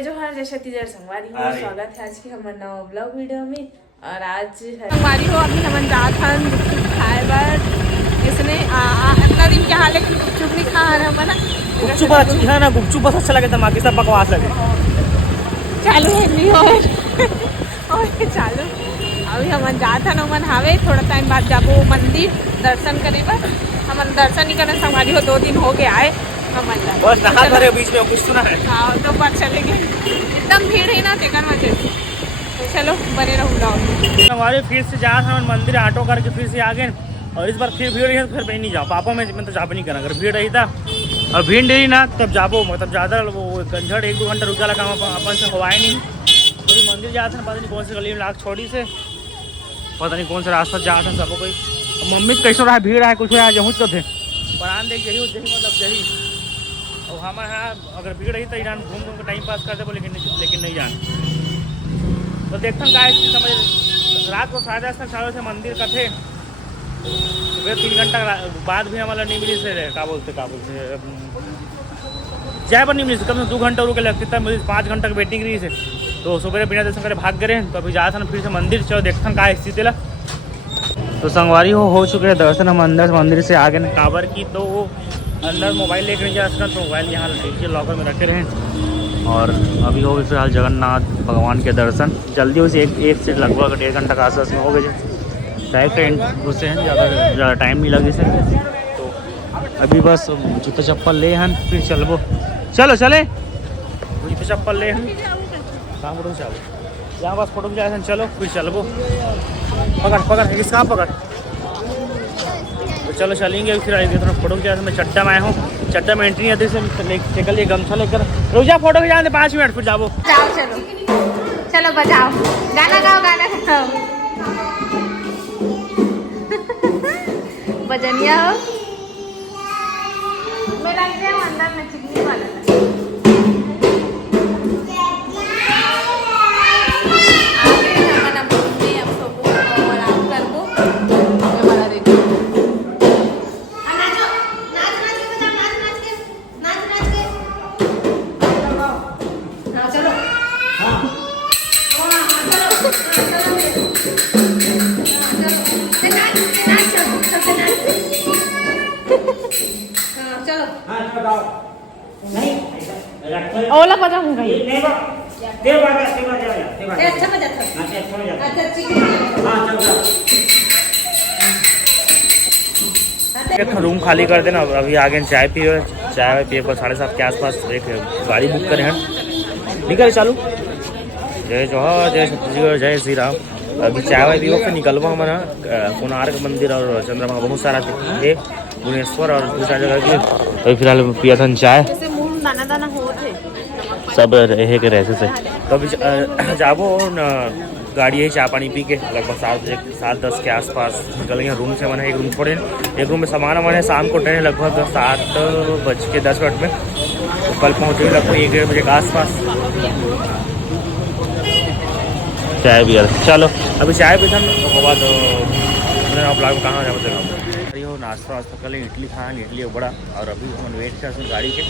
जोहार जय छत्तीसगढ़ संगवारी हो स्वागत है आज की हमारे नवा ब्लॉग वीडियो में। और आज संगवारी हो अभी हम जात हन गुपचुप खाए बर इसने इतना दिन के हाल लेकिन गुपचुप नहीं खा रहा मना गुपचुप है ना गुपचुप बस अच्छा लगे था बाकी सब बकवास लगे। चालू है नहीं और चालू अभी हम जात हन मन हावे थोड़ा टाइम बाद जाबो मंदिर दर्शन करे बर। हम दर्शन ही करने संगवारी हो 2 दिन हो गए आए बस नहा धरे बीच में कुछ सुना है। हाँ तो बात चले गए एकदम भीड़ है ना तेकर वजह से। तो चलो बने रहो हमारे फिर से जा हम मंदिर ऑटो करके फिर से आ गए और इस बार फिर भीड़ रही है तो फिर मैं नहीं जाऊँ पापा मैं तो जाप नहीं करना। अगर भीड़ रही था और भीड़ रही ना तब जाबो मतलब ज़्यादा वो गंझड़ 1-2 घंटा रुका लगा काम अपन से हवाए नहीं तो मंदिर जाते हैं। पता नहीं कौन से गली में लाख छोड़ी से पता नहीं कौन सा रास्ता जाते हैं सबको कोई मम्मी कैसे रहा भीड़ है कुछ रहा जहूँ तो थे पर देख यही मतलब यही और हमारे यहाँ अगर भीड़ रही तो ईरान घूम के टाइम पास कर दे लेकिन नहीं जान तो देखते हैं गाय समझ रात को 10:30 से मंदिर का थे फिर 3 घंटा बाद भी हमारा नहीं मिली से क्या बोलते जाए पर नहीं मिली कम से 2 घंटा रुके लगते तब मुझे 5 घंटा की वेटिंग रही से तो सुबह बिना दर्शन करे भाग गए तो अभी जाते हैं फिर से मंदिर चलो देखते हैं क्या स्थिति ला। तो संगवारी हो चुके हैं दर्शन हम अंदर मंदिर से आगे काबर की तो अंदर मोबाइल लेकर नहीं जा सकता तो मोबाइल यहाँ नीचे लॉकर में रखे रहे और अभी हो गए फिलहाल जगन्नाथ भगवान के दर्शन जल्दी उसे एक से लगभग 1.5 घंटा का आसपास में हो गए डायरेक्ट ट्रेन उससे हैं ज़्यादा टाइम नहीं लगे से तो अभी बस जूता चप्पल ले हैं फिर चलो चले जूता चप्पल ले हैं कहाँ फोटो चलो यहाँ बस फोटो खिंचाए चलो फिर चलो पकड़ किसका पकड़ तो चलो चलेंगे फिर आएंगे थोड़ा फोटो खिंचा मैं चड्डा में आया हूँ चड्डा में एंट्री आती है टेकल ये गमछा लेकर रुक जा फोटो खिंचा 5 मिनट फिर जाओ चलो बजाओ गाना गाओ बजनिया हो मैं लग जाऊँ अंदर में चिकनी वाला ओला बजाऊंगा रूम खाली कर देना अभी आगे चाय पिए पर 7:30 के आसपास एक गाड़ी बुक करे हैं निकल चालू जय जवाहर जय छत्तीसगढ़ जय श्री राम। अभी चाय वाय पियो फिर निकलवा हमारा कोणार्क मंदिर और चंद्रमा बहुत सारा थे भुवनेश्वर और दूसरा जगह की अभी फिलहाल पिया था चाय दाना हो थे सब रहे के रहते से तो अभी जाबो गाड़ी यही चाय पानी पी के लगभग 7:10 के आसपास निकल गए रूम से। मैंने एक रूम छोड़े एक रूम में सामान मैंने शाम को ट्रेन लगभग 7:10 में तो कल पहुँचे लगभग 1-1:30 बजे के आसपास चाय भी चलो अभी चाय पी था उसके बाद ब्लॉग में कहाँ जाओ नाश्ता वास्ता कर इडली खाएँ इडली बड़ा और अभी हम वेट कर गाड़ी के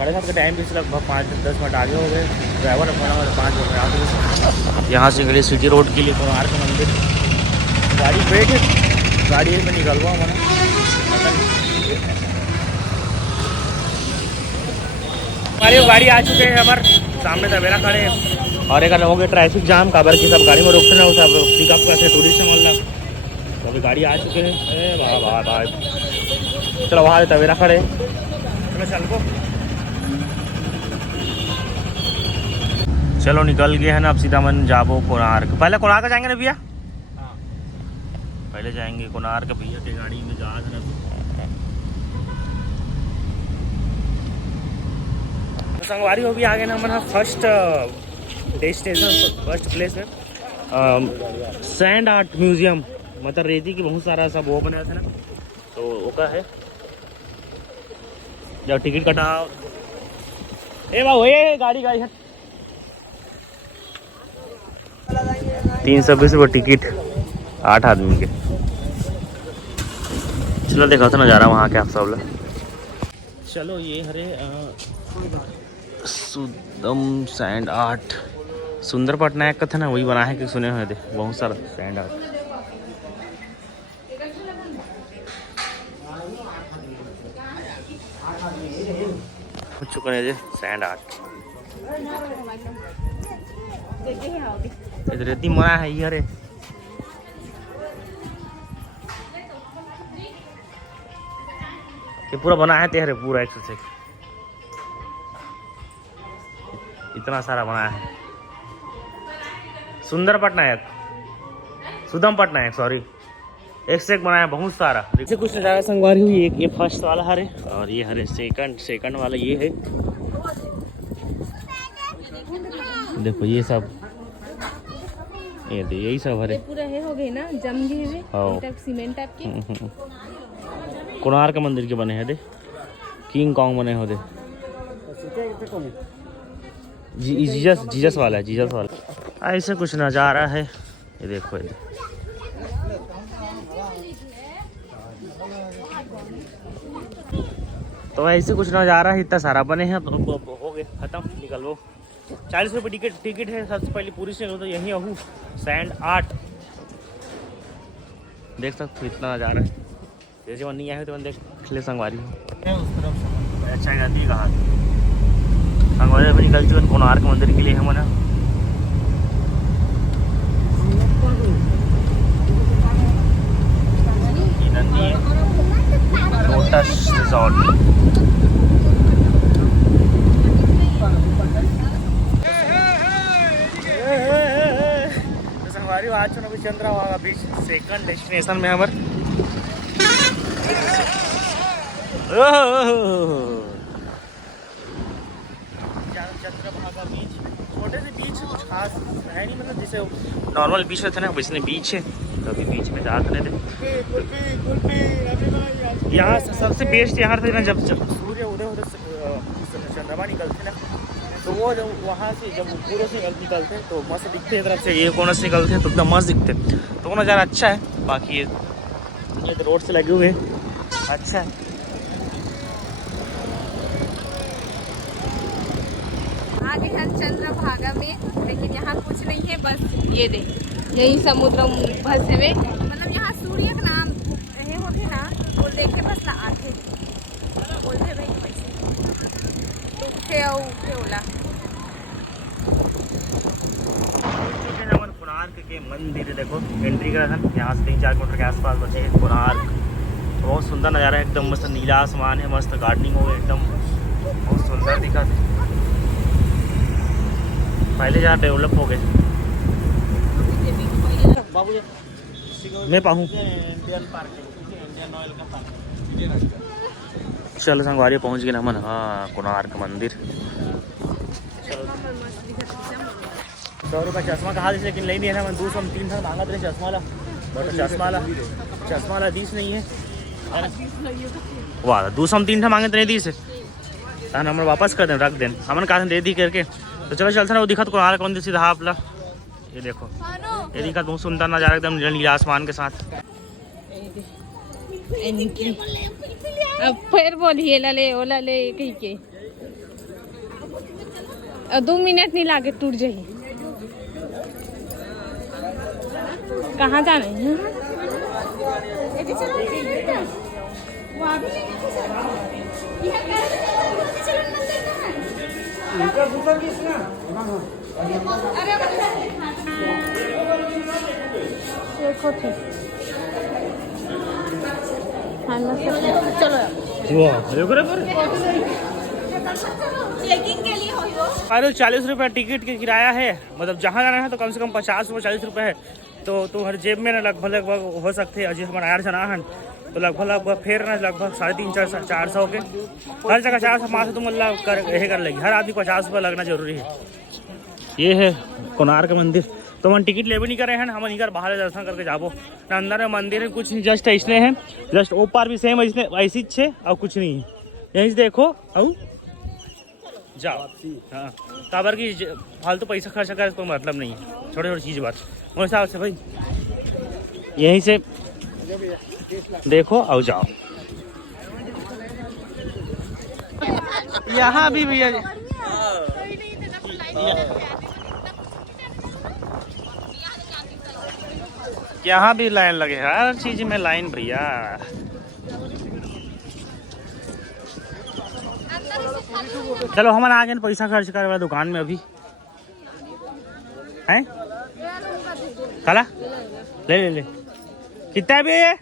7:30 का टाइम भी लगभग 5-10 मिनट आगे हो गए। ड्राइवर ने फोन 5 बजे आ गए यहाँ से गए सिटी रोड के लिए कोणार्क मंदिर गाड़ी बैठे गाड़ी में निकलवा मैंने हमारी गाड़ी आ चुके हैं हमारे सामने तवेरा खड़े हैं और एक हो गए ट्रैफिक जाम काबर की सब गाड़ी में रोकते ना सब पिकअप करते टूरिस्ट मतलब तो अभी गाड़ी आ चुके हैं वाह चलो वहाँ तवेरा खड़े चलो चलो निकल गए हैं ना अब सीधा मन जाबो कोणार्क। पहले कोणार्क जाएंगे ना भैया पहले जाएंगे कोणार्क भैया की गाड़ी में जा रहे तो संगवारी हो भी आगे ना हमारा फर्स्ट डेस्टिनेशन फर्स्ट प्लेस है सैंड आर्ट म्यूजियम मतलब रेती की बहुत सारा सब वो बना था ना तो वो का है जब टिकट कटाओ बाबू ये गाड़ी है 320 रुपये टिकट 8 आदमी के। चलो देखा था नज़ारा वहाँ के आप सब लोग। चलो ये हरे सुदम सैंड आर्ट, सुंदर पटनायक का था ना, वही बना है कि सुने हुए थे बहुत सारा सैंड आर्ट। चुका है सैंड आर्ट इधर इतनी मना है ये। अरे ये पूरा बना है तेरे पूरा एक से इतना सारा बना है। सुंदर पटनायक, सुदम पटनायक सॉरी, एक से एक बनाया बहुत सारा। देखिए कुछ नजारा संगवारी हुई, एक ये फर्स्ट वाला हरे और ये हरे सेकंड वाला ये है। देखो ये सब ये यही सब हरे पूरा है हो गए ना, जम गए हैं टाइप सीमेंट टाइप के। कोणार्क मंदिर के बने हैं दे, किंग कॉन्ग बने हो दे, जीसस वाला है, जीसस वाला। ऐसे कुछ नज़ारा है ये देखो ये। तो ऐसे कुछ नज़ारा है, इतना सारा बने हैं। तो हो गए खत्म, निकल वो 40 रुपये टिकट है। सबसे पहले पूरी से तो यहीं आहू सैंड आर्ट देख सकते हो, इतना नज़ारा है। जैसे मन नहीं आए तो देख ले संगवारी उस तरफ अच्छा जाती है कहाँ संगवारी अभी निकल चुके कोणार्क मंदिर के लिए है मना। लोटस रिजॉर्ट तो संगवारी आज चुनाव चंद्रभागा बीच सेकंड डेस्टिनेशन में हमारे चंद्रभागा बीच, छोटे से बीच कुछ खास है नहीं, मतलब जैसे नॉर्मल बीच रहते ना वैसे बीच है। तो अभी बीच में जाते थे। यहाँ से सबसे बेस्ट यहाँ थे ना, जब सूर्य उदय होते चंद्रमा निकलते ना, तो वो जब वहाँ से जब पूरे से निकलते तो मस्त दिखते हैं। तरफ से ये कोने से निकलते हैं तो एकदम मस्त दिखते, तो वो नज़ारा अच्छा है। बाकी ये तो रोड से लगे हुए अच्छा है। आगे है चंद्रभागा में, लेकिन यहाँ कुछ नहीं है, बस ये देख यही समुद्र बस है। मतलब यहाँ सूर्य का नाम है होते ना, वो देखे बस ला आते बोलते भाई पैसे उठे और उठे ओला। कोणार्क के मंदिर देखो, एंट्री का यहाँ से 3-4 किलोमीटर के आसपास बचे कोणार्क। बहुत सुंदर नज़ारा है, एकदम मस्त नीला आसमान है, मस्त गार्डनिंग हो गई, एकदम बहुत सुंदर दिखा थे। पहले जहाँ डेवलप हो गए मैं पाऊँ। चलो संगवारी पहुँच गए ना मन। हाँ कोणार्क मंदिर। 100 रुपये चश्मा कहा थी, लेकिन ले नहीं है ना। मैं 203 था मांगा थे चश्मा वाला, बट चश्मा वाला 20 नहीं है। वाह 203 था मांगे तो नहीं दी से नंबर वापस कर दें, रख दें हमन कहा दे दी करके। तो चलो चलते ना, वो दिखा तो कोणार्क मंदिर सीधा आपला। ये देखो ये दिखा बहुत सुंदर नज़ारा, एकदम नीला आसमान के साथ। अब फिर बोलिए लले ओला ले कही के 2 मिनट नहीं लागे टूट जाइए। कहाँ जाना है? चलो 40 रुपये टिकट के किराया है, मतलब जहाँ जाना है तो कम से कम 50 रुपये 40 रुपये है। तो हर जेब में ना लगभग हो सकते हैं। अजी हमारा यार जना है तो लगभग फिर ना लगभग 350-400 के हर जगह 400 से तुम अल्लाह कर लेगी। हर आदमी 50 रुपये लगना जरूरी है। ये है कोणार्क मंदिर। तो हम टिकट ले भी नहीं कर रहे हैं, हम इधर बाहर दर्शन करके जाबो ना। अंदर में मंदिर है कुछ नहीं, जस्ट ऐसने है, जस्ट ओ पार भी सेम ऐसी छे और कुछ नहीं है। यहीं से देखो और जाओ। हाँ काबर की फालतू पैसा खर्चा करे कोई मतलब नहीं है, छोटे छोटी चीज़ बात मेरे हिसाब से भाई। यहीं से देखो और जाओ। यहाँ भी भैया यहाँ भी लाइन लगे, हर चीज में लाइन भैया। चलो हम आ गए पैसा खर्च करे वाला दुकान में अभी हैं। काला ले ले ले, कितना है भैया?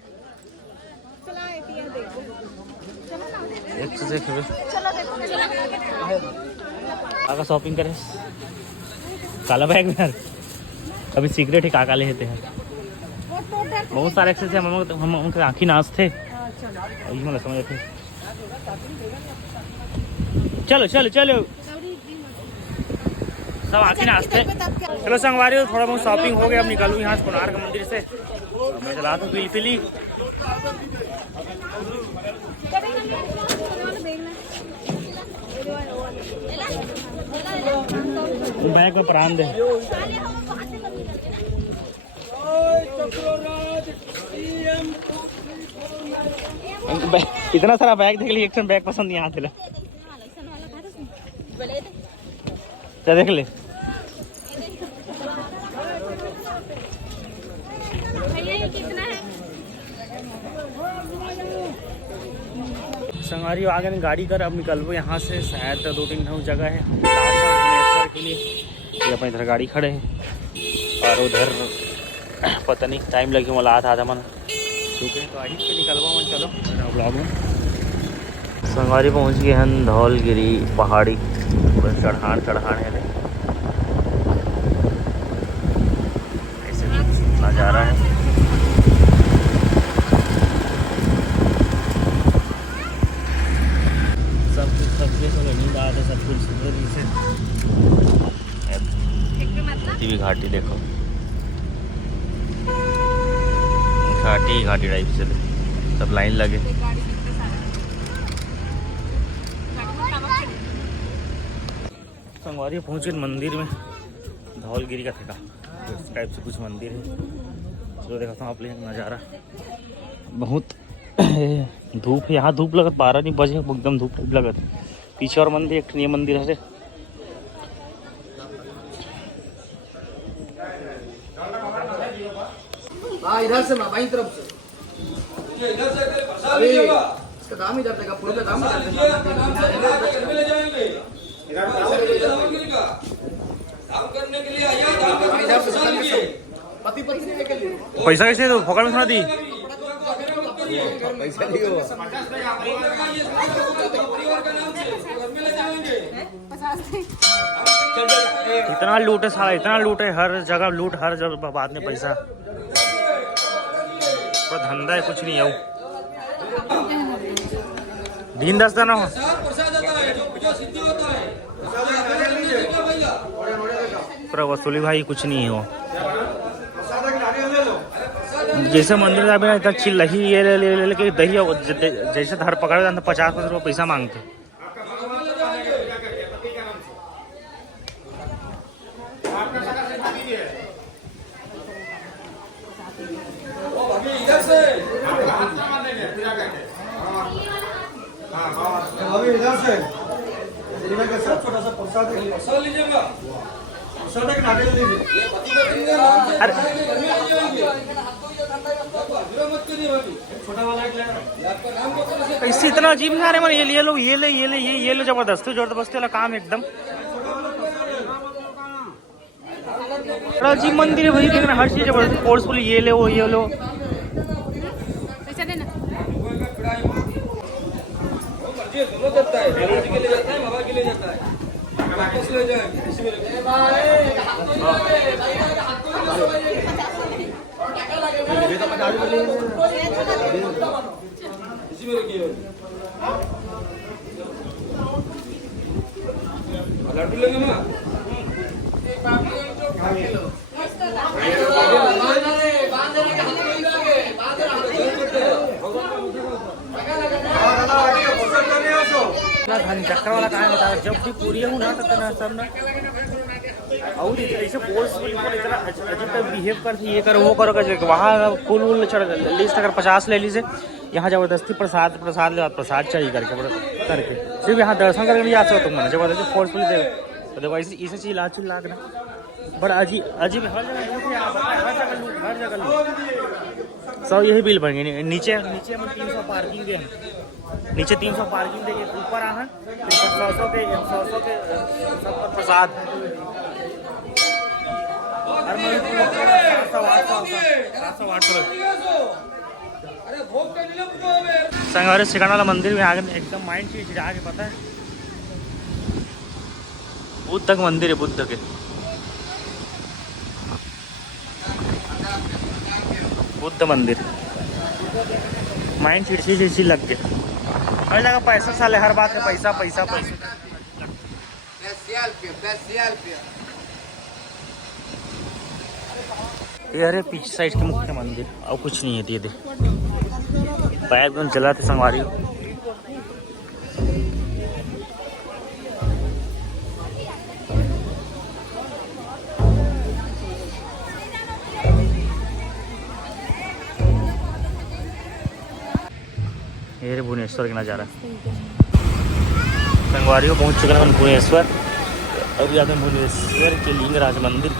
एक से काका शॉपिंग करे काला बैग में। अभी सीक्रेट ही काका लेते हैं, बहुत सारे एक्सेस है। हम उनके आँखी नाच थे, मतलब समझ थे। चलो चलो चलो, सब आँखी नाचते। चलो संगवारी हो, थोड़ा बहुत शॉपिंग हो गया। अब निकलूँ यहाँ से कोणार्क मंदिर से। मैं चला था पिली बैग में प्राण दे। इतना सारा बैग देख ली, एक बैग पसंद यहाँ थे। क्या देख ले, संगारी आ गए गाड़ी कर। अब निकलबो यहाँ से, शायद 2-3 जगह है के लिए। ये अपने इधर गाड़ी खड़े हैं और उधर पता नहीं टाइम लगे मला आधा मन। ठीक है, तो आई पे निकलवा मन। चलो ब्लॉग में संगवारी पहुँच गए हैं धौलगिरी पहाड़ी। चढ़ान है, ऐसे नज़ारा है। सब नींद आ रहा, सब कुछ से घाटी देखो, घाटी टाइप से सब लाइन लगे। संगवारी पहुँच गए मंदिर में, धौलगिरी का ठेका इस टाइप से कुछ मंदिर है। चलो देखा हूँ आप लोग नज़ारा। बहुत धूप है यहाँ, धूप लगत 12 नहीं बजे, एकदम धूप लगत। पीछे और मंदिर, एक ये मंदिर है। इधर से बाई तरफ से इसका दाम इधर देगा, फूल का दाम इधर पति पत्नी के लिए पैसा कैसे दो फोकट में सुना दी। पैसा नहीं होगा। इतना लूट है साला, इतना लूट है, हर जगह लूट, हर जगह बाद में पैसा। पूरा धंधा है, कुछ नहीं है। दिन 10 दाना हो पूरा वसूली भाई, कुछ नहीं हो। जैसे मंदिर में अभी इतना चिल्ला ही ये ले के दही जैसे धर पकड़े 50 रुपये पैसा मांगते। अभी इधर से के साथ छोटा सा प्रसाद लीजिएगा, प्रसाद एक नारियल लीजिए। छोटा वाला एक लेना। इससे इतना अजीब ना रहे, ये लो ये लो जबरदस्ती वाला काम एकदम। बड़ा अजीब मंदिर है भाई, देखना हर चीज जबरदस्ती फोर्सफुली, ये लो वो ये लो। पैसा देना। दोनों जाता है, जी के लिए जाता है, बाबा के लिए जाता है। वापस ले जाएंगे इसी में रखिए। लड्डू लेंगे ना, चक्कर वाला कहाँ बता, जब भी पूरी हूँ ना तो सब ना और ऐसे बोल्स बिल्कुल इतना अजीब बिहेव करती, ये करो वो करो कर। वहाँ फूल वूल चढ़ लीजिए, अगर 50 ले लीजिए। यहाँ जबरदस्ती प्रसाद ले, प्रसाद चाहिए करके सिर्फ यहाँ दर्शन करके नहीं आ सकते तुम, जबरदस्ती फोर्सफुली तो देखो ऐसे इसे चिल्ला चिल्ला के ना बड़ा अजीब अजीब हर जगह लूट सब यही बिल बन गए। नीचे नीचे हम 300 पार्किंग दे, नीचे 300 पार्किंग दे, ऊपर आ 100 के सबका प्रसाद हर मंदिर 700-800 संगवारी सिकाना वाला मंदिर में आगे एकदम माइंड चीज आगे पता है बुद्ध तक मंदिर है, बुद्ध के बुद्ध मंदिर माइंड चिड़ची लग गया। हर जगह पैसा साले हर बात है पैसा पैसा पैसा। ये अरे पीछे साइड के मुख्य मंदिर और कुछ नहीं है। ये देख पैर एकदम जला थे संगवारी। ये भुवनेश्वर का नज़ारा संगवारी को पहुँच चुके हैं भुवनेश्वर। अभी आते हैं भुवनेश्वर के लिंगराज मंदिर।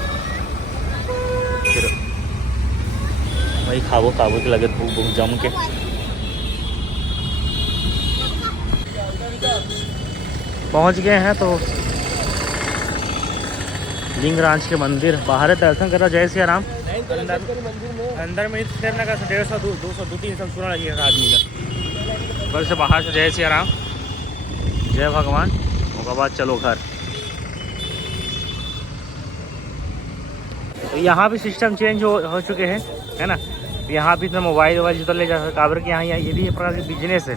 फिर वही खाबो काबो के लगे भूख भूख जम के पहुँच गए हैं। तो लिंगराज के मंदिर बाहर दर्शन कर रहा जय सिया राम। अंदर में 150 200 200-300 सुना लगी आदमी का। घर से बाहर से जय सिया राम जय भगवान उसके बाद चलो घर। तो यहाँ भी सिस्टम चेंज हो चुके हैं है ना। यहाँ भी तो मोबाइल वोबाइल जितना ले जा सकते काबर के यहाँ ये भी एक प्रकार की बिजनेस है।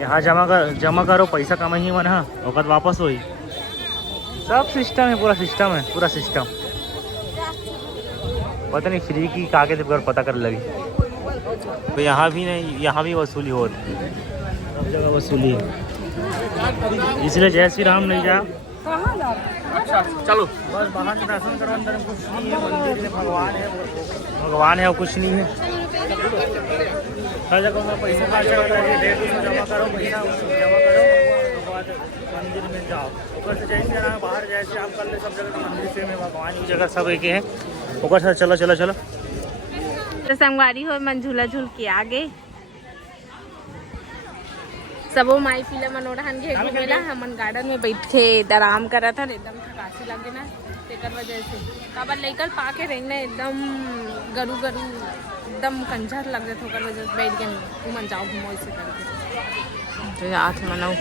यहाँ जमा करो पैसा कमाई मन हाँ वक्त वापस हो सब सिस्टम है, पूरा सिस्टम है, पूरा सिस्टम। पता नहीं फ्री की कागज पता कर लगी। तो यहाँ भी नहीं, यहाँ भी वसूली हो रही सब जगह वसूली है। इसलिए जय श्री राम नहीं जा। अच्छा चलो बस बाहर से दर्शन करो, अंदर में कुछ नहीं है, मंदिर में भगवान है और कुछ नहीं है। हर जगह में पैसा खर्चा करता है, 150 जमा करो, पैसा जमा करो उसके बाद मंदिर में जाओ। ऊपर से जय श्री राम बाहर जय श्री राम कर ले सब जगह। मंदिर से में भगवान की जगह सब एक है। ऊपर से चलो चलो चलो तो संगवारी हो मन झूला झूल के आगे सबो माई पीला मनोरहन के घूमेला। हमन गार्डन में बैठ के आराम करा था, एकदम थकासी लगे ना तेकर वजह से काबर लेकर पाके रहना एकदम गरु गरु एकदम कंझर लग जाता ओकर वजह से बैठ के घूमन जाओ घूमो ऐसे करके। तो आज मनाओ